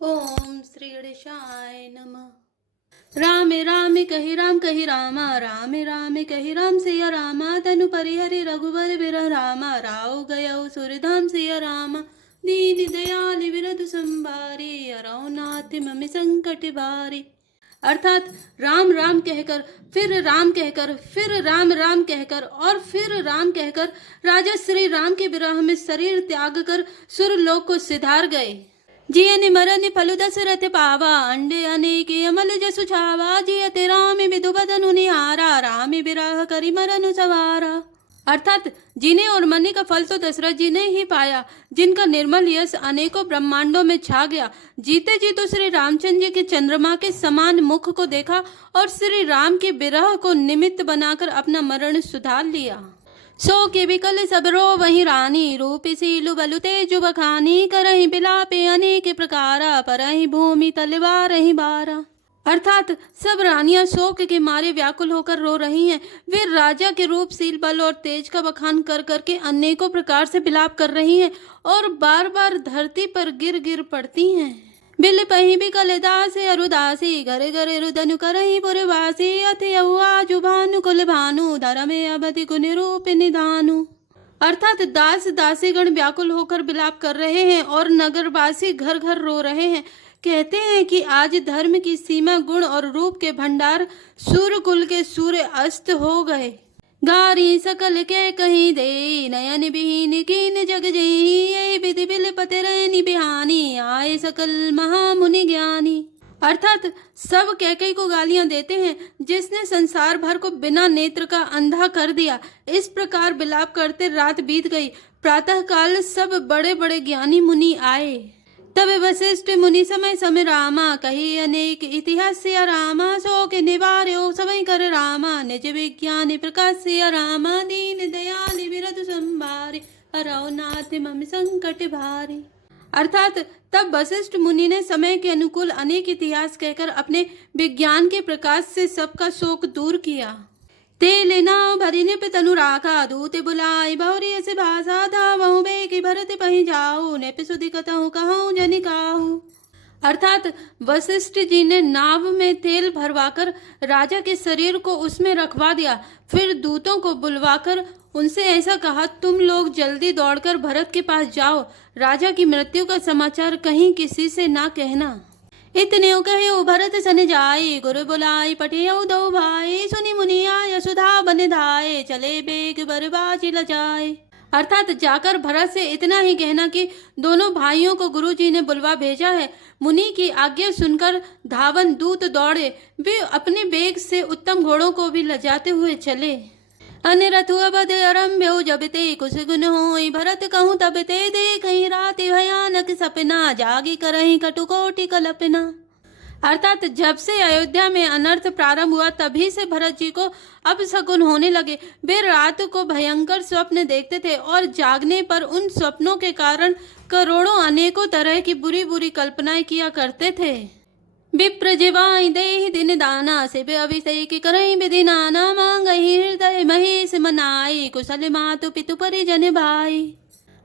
ओम श्री गणेशाय नमः। राम राम कही रामा, राम राम कही राम सिया रामा। तनु परिहरि रघुबर बिरह रामा, राव गयो सुरधाम सिया रामा। दीन दयाल विरधु संभारे, अरौ नाथ मम संकट बारे। अर्थात राम राम कहकर, फिर राम कहकर, फिर राम राम कहकर और फिर राम कहकर राजा श्री राम के विरह में शरीर त्याग कर सुरलोक को सिधार गए। जियनि मरनि फलु दशरथ पावा, अंडे अनेके अमल जसु छावा। जियते राम विधु बदनु निहारा, राम विरह करि मरनु सवारा। अर्थात जिन्हें और मरने का फल तो दशरथ जी ने ही पाया, जिनका निर्मल यश अनेकों ब्रह्मांडों में छा गया। जीते जी तो श्री रामचंद्र जी के चंद्रमा के समान मुख को देखा और श्री राम के विरह को निमित्त बनाकर अपना मरण सुधार लिया। सो के विकल सबरो वही रानी, रूप सीलु बलु तेजु बखानी। करहि बिलापे अनेक प्रकारा, परहि भूमि तलवारहि बारा। अर्थात सब रानियां शोक के मारे व्याकुल होकर रो रही हैं। वे राजा के रूप, सील, बल और तेज का बखान कर करके अनेकों प्रकार से विलाप कर रही हैं और बार बार धरती पर गिर गिर पड़ती हैं। बिल पही बिकल दासी अरुदासी, घरे घरे रुदनु करही पुरवासी। अति यहुआजु भानु कुल भानु, धरमे अवधि गुनि रूप निधानु। अर्थात दास दासीगण व्याकुल होकर विलाप कर रहे हैं और नगरवासी घर घर रो रहे हैं। कहते हैं कि आज धर्म की सीमा, गुण और रूप के भंडार सूर्य कुल के सूर्य अस्त हो गए। गारी सकल के कहीं दे, नयन बिहीन कीन जग जेहि। यही विधि बिल पते रहनी बिहानी, आए सकल महामुनि ज्ञानी। अर्थात सब कैकई को गालियां देते हैं, जिसने संसार भर को बिना नेत्र का अंधा कर दिया। इस प्रकार विलाप करते रात बीत गई। प्रातः काल सब बड़े बड़े ज्ञानी मुनि आए। तब वशिष्ठ मुनि समय समय रामा, कही अनेक इतिहास रामा। सो के निवार्यो समय कर रामा, निज विज्ञान प्रकाश रामा। दीन दयाल विरधु संभारे, अरौ नाथ मम संकट भारे। अर्थात तब वशिष्ठ मुनि ने समय के अनुकूल अनेक इतिहास कहकर अपने विज्ञान के प्रकाश से सबका शोक दूर किया। ते लेना भरी निप तनु राखा, दूत बुलाई बहुरी से भाषा। धावहु बेगी भरत पही जाऊ, निप सुधि कतहु कहूँ जनि काहू। अर्थात वशिष्ठ जी ने नाव में तेल भरवाकर राजा के शरीर को उसमें रखवा दिया। फिर दूतों को बुलवाकर उनसे ऐसा कहा, तुम लोग जल्दी दौड़कर भरत के पास जाओ। राजा की मृत्यु का समाचार कहीं किसी से ना कहना। इतने कहे भरत सन जाए, गुरु बुलाई पठियौ दो भाई। सुनि मुनिया यशुधा बन धाये, चले बेग बरबाजी लजाए। अर्थात जाकर भरत से इतना ही कहना कि दोनों भाइयों को गुरु जी ने बुलवा भेजा है। मुनि की आज्ञा सुनकर धावन दूत दौड़े। वे अपने बेग से उत्तम घोड़ों को भी लजाते हुए चले। अनरथु अबध आरम्भ्यो जब ते, कुछ गुण होई भरत कहूँ तब ते। देखहि राति भयानक सपना, जागी करहि कटुकोटि कल्पना। अर्थात जब से अयोध्या में अनर्थ प्रारंभ हुआ, तभी से भरत जी को अपशकुन होने लगे। वे रात को भयंकर स्वप्न देखते थे और जागने पर उन स्वप्नों के कारण करोड़ों अनेकों तरह की बुरी बुरी कल्पनाएं किया करते थे। विप्र जिवाई देहि दिन दाना, शिव अभिषेक करहि विधि नाना। मांगहि हृदय महेश मनाई, कुशल मातु पितु परिजन भाई।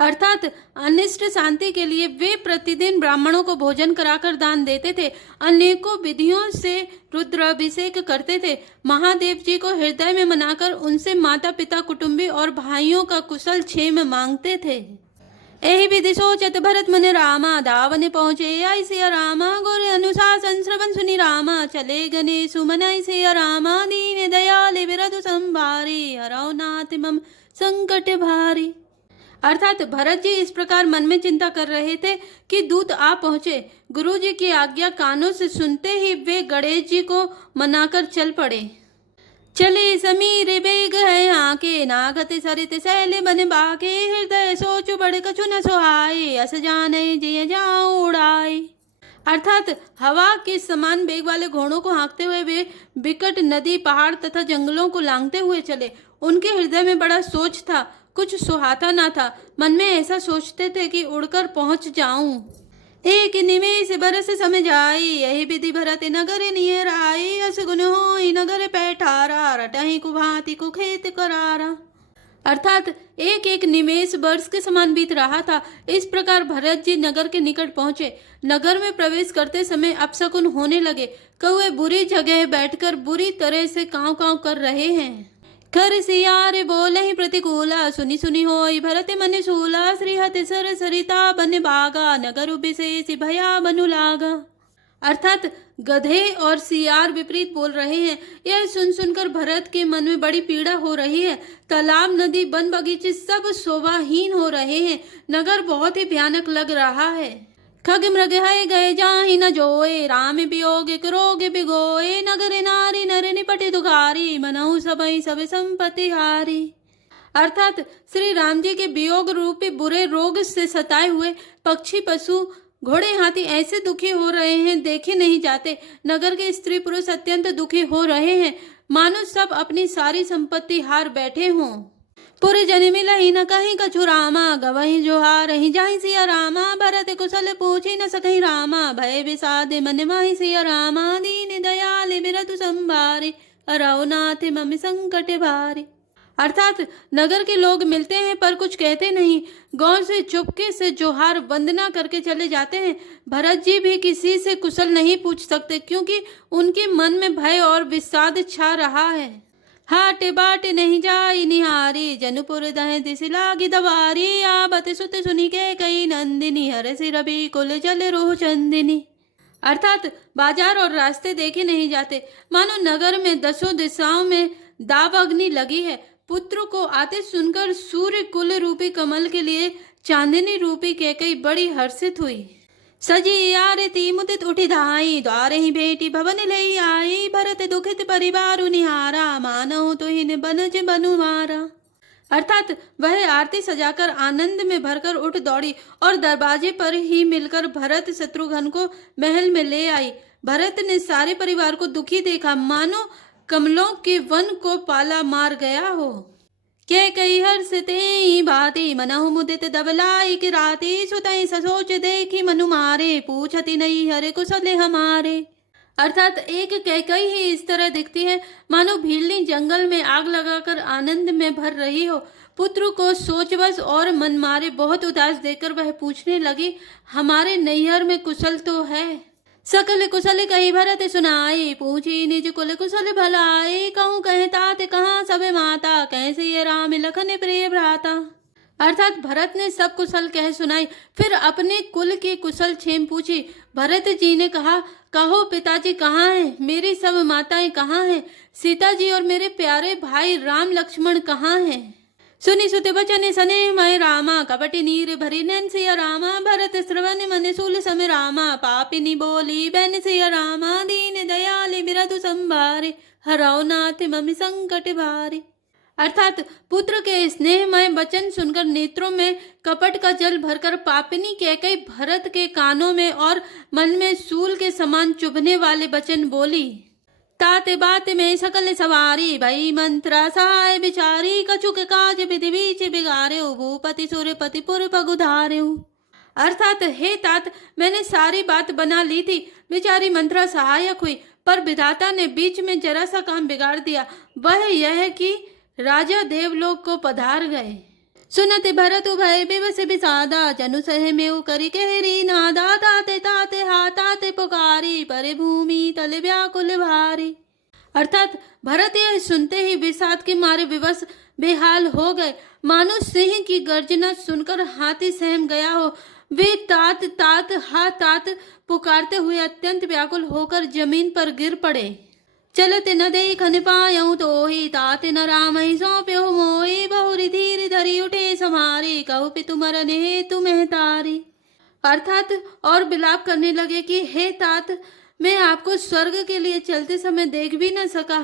अर्थात अनिष्ट शांति के लिए वे प्रतिदिन ब्राह्मणों को भोजन कराकर दान देते थे। अनेकों विधियों से रुद्राभिषेक करते थे। महादेव जी को हृदय में मनाकर उनसे माता पिता, कुटुंबी और भाइयों का कुशल क्षेम मांगते थे। एहि विधि सोचत भरत मन रामा, धावन पहुँचे आई सिया रामा। गुर अनुशासन श्रवण सुनि रामा, चले गने सुमन सिया रामा। दीन दयाल विरधु संभारे, हरौ नाथ मम संकट भारी। अर्थात भरत जी इस प्रकार मन में चिंता कर रहे थे कि दूत आ पहुँचे। गुरु जी की आज्ञा कानों से सुनते ही वे गणेश जी को मनाकर चल पड़े। चले समीर बेग है आके, नागत सरित सैल बन बाके। हृदय सोचु बड़ कछु न सोहाए, अस जाने जिय जाऊं उड़ाए। अर्थात हवा के समान बेग वाले घोड़ों को हाँकते हुए वे विकट नदी, पहाड़ तथा जंगलों को लांघते हुए चले। उनके हृदय में बड़ा सोच था, कुछ सुहाता ना था। मन में ऐसा सोचते थे कि उड़कर पहुंच जाऊं। एक निमेष बरस समय जाई, यही विधि भरत नगर नियर आई। अस गुण होई नगर पैठारा, रटहि कुभांति कुखेत करारा। अर्थात एक एक निमेष वर्ष के समान बीत रहा था। इस प्रकार भरत जी नगर के निकट पहुंचे। नगर में प्रवेश करते समय अपशकुन होने लगे। कौए बुरी जगह बैठकर बुरी तरह से कांव कांव कर रहे हैं। खर सियारे बोले ही प्रतिकूला, सुनी सुनी होई भरत मन सूला। श्रीहत सर सरिता बन बागा, नगर विशेष भया बनु लागा। अर्थात गधे और सियार विपरीत बोल रहे हैं। यह सुन सुनकर भरत के मन में बड़ी पीड़ा हो रही है। तालाब, नदी, वन, बगीचे सब शोभाहीन हो रहे हैं। नगर बहुत ही भयानक लग रहा है। खग मृग है गए जाहि न जोए, राम वियोग रोग बिगोए। नगर नारी नर निपट दुखारी, मनहु सबई सब संपत्ति हारी। अर्थात श्री राम जी के वियोग रूपी बुरे रोग से सताए हुए पक्षी, पशु, घोड़े, हाथी ऐसे दुखी हो रहे हैं, देखे नहीं जाते। नगर के स्त्री पुरुष अत्यंत दुखी हो रहे हैं, मानो सब अपनी सारी संपत्ति हार बैठे हों। पूरे जन मिलहि न कहीं कछु रामा, गवहि जोहारहि जाहि सिया रामा। भरत कुशल पूछी न सकहि रामा, भय विषाद मन माहि सिया रामा। दीन दयाल बिरतु संभारे, रघुनाथ मम संकट भारे। अर्थात नगर के लोग मिलते हैं पर कुछ कहते नहीं, गौर से चुपके से जोहार वंदना करके चले जाते हैं। भरत जी भी किसी से कुशल नहीं पूछ सकते, क्योंकि उनके मन में भय और विषाद छा रहा है। हाट बाट नहीं जाई निहारी, जनपुर दह दिस लागी दवारी। आबत सुत सुनी के कई नंदिनी, हर सिर रवि कुल जल रोह चंदिनी। अर्थात बाजार और रास्ते देखे नहीं जाते, मानो नगर में दसों दिशाओं में दाव अग्नि लगी है। पुत्र को आते सुनकर सूर्य कुल रूपी कमल के लिए चांदनी रूपी कैकई बड़ी हर्षित हुई। सजी आरती मुदित उठी धाई, द्वारे ही बेटी भवन ले आई। भरत दुखित परिवार निहारा, मानो तो हिन बनज बनु मारा। अर्थात वह आरती सजाकर आनंद में भरकर उठ दौड़ी और दरवाजे पर ही मिलकर भरत शत्रुघ्न को महल में ले आई। भरत ने सारे परिवार को दुखी देखा, मानो कमलों के वन को पाला मार गया हो। के कई हर्षते बाती, मनहु मुदित दबलाई की राती। सुतई ससोच देखी मनु मारे, पूछती नहीं हरे कुशले हमारे। अर्थात एक कैकई ही इस तरह दिखती है मानो भीलनी जंगल में आग लगाकर आनंद में भर रही हो। पुत्र को सोचवश और मन मारे बहुत उदास देखकर वह पूछने लगी, हमारे नैहर में कुशल तो है? सकल कुशल कही भरत सुनाई, पूछी निज कुल कुशल भलाई। कहूँ कहता ते कहाँ सब माता, कैसे ये राम लखन प्रिय भ्राता। अर्थात भरत ने सब कुशल कह सुनाई, फिर अपने कुल की कुशल क्षेम पूछी। भरत जी ने कहा, कहो पिताजी कहाँ हैं? मेरी सब माताएं कहाँ हैं? सीता जी और मेरे प्यारे भाई राम लक्ष्मण कहाँ हैं? सुनी सुत बचन सने मय रामा, कपटि नीर भरी नैन सिया रामा। भरत श्रवण मन सूल सम रामा, पापिनी बोली बैन सिया रामा। दीन दयाल बिरतु संभारे, हरौ नाथ मम संकट भारे। अर्थात पुत्र के स्नेहमय वचन सुनकर नेत्रों में कपट का जल भरकर पापिनी कैकई भरत के कानों में और मन में सूल के समान चुभने वाले वचन बोली। ताते बात में सकल सवारी, भई मंत्रा सहाय बिचारी। कछुक काज विधि बीच बिगारे, भूपति सूर्यपति पुर पगुधारे। अर्थात हे तात, मैंने सारी बात बना ली थी, बेचारी मंत्रा सहायक हुई, पर विधाता ने बीच में जरा सा काम बिगाड़ दिया। वह यह कि राजा देवलोक को पधार गए। सुनत भरत भय विवश विषादा, जनु सह में करी कहरी नादा। ताते ताते हाथाते पुकारी, परे भूमि तल व्याकुल भारी। अर्थात भरत यह सुनते ही विषाद के मारे विवश बेहाल हो गए, मानो सिंह की गर्जना सुनकर हाथी सहम गया हो। वे तात तात हा तात पुकारते हुए अत्यंत व्याकुल होकर जमीन पर गिर पड़े। चलत न देखन पायऊ तोहि, तात न रामहि सौंप्यो मोहि। बहुरी धीर धरी उठे समारे, कहु पितु मरन हेतु महतारी। अर्थात और विलाप करने लगे कि हे तात, मैं आपको स्वर्ग के लिए चलते समय देख भी न सका।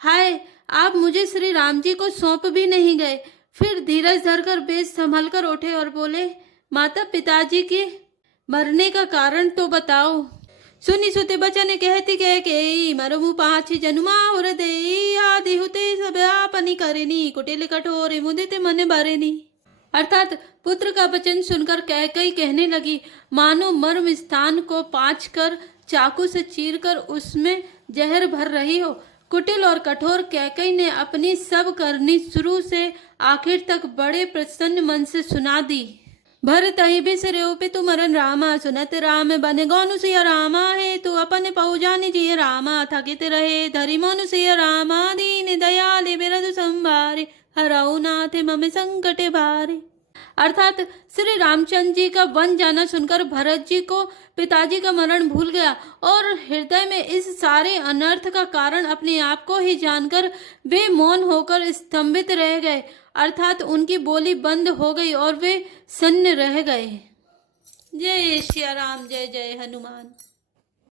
हाय, आप मुझे श्री राम जी को सौंप भी नहीं गए। फिर धीरज धरकर बेश संभल कर उठे और बोले, माता पिताजी के मरने का कारण तो बताओ। सुनी सुते बचन कहती कह के, मरमु पाछी जनुमा उर देई। आदि हुते सब आपनी करनी, कुटिल कठोर मुदित मन भरनी। अर्थात पुत्र का वचन सुनकर कैकई कहने लगी, मानो मर्म स्थान को पाँच कर चाकू से चीरकर उसमें जहर भर रही हो। कुटिल और कठोर कैकेयी ने अपनी सब करनी शुरू से आखिर तक बड़े प्रसन्न मन से सुना दी। भरत ही बिसरे तु मरन रामा, सुनत राम बन गौनु सिया रामा, है तू अपन पहुजानि जिय रामा, थकित रहे धरि मोनु सिया रामा, दीन दयाल बिरधु संभारे, हरऊ नाथ मम संकट भारे। अर्थात श्री रामचंद्र जी का वन जाना सुनकर भरत जी को पिताजी का मरण भूल गया और हृदय में इस सारे अनर्थ का कारण अपने आप को ही जानकर वे मौन होकर स्तंभित रह गए, अर्थात उनकी बोली बंद हो गई और वे सन्न रह गए। जय श्री राम, जय जय हनुमान।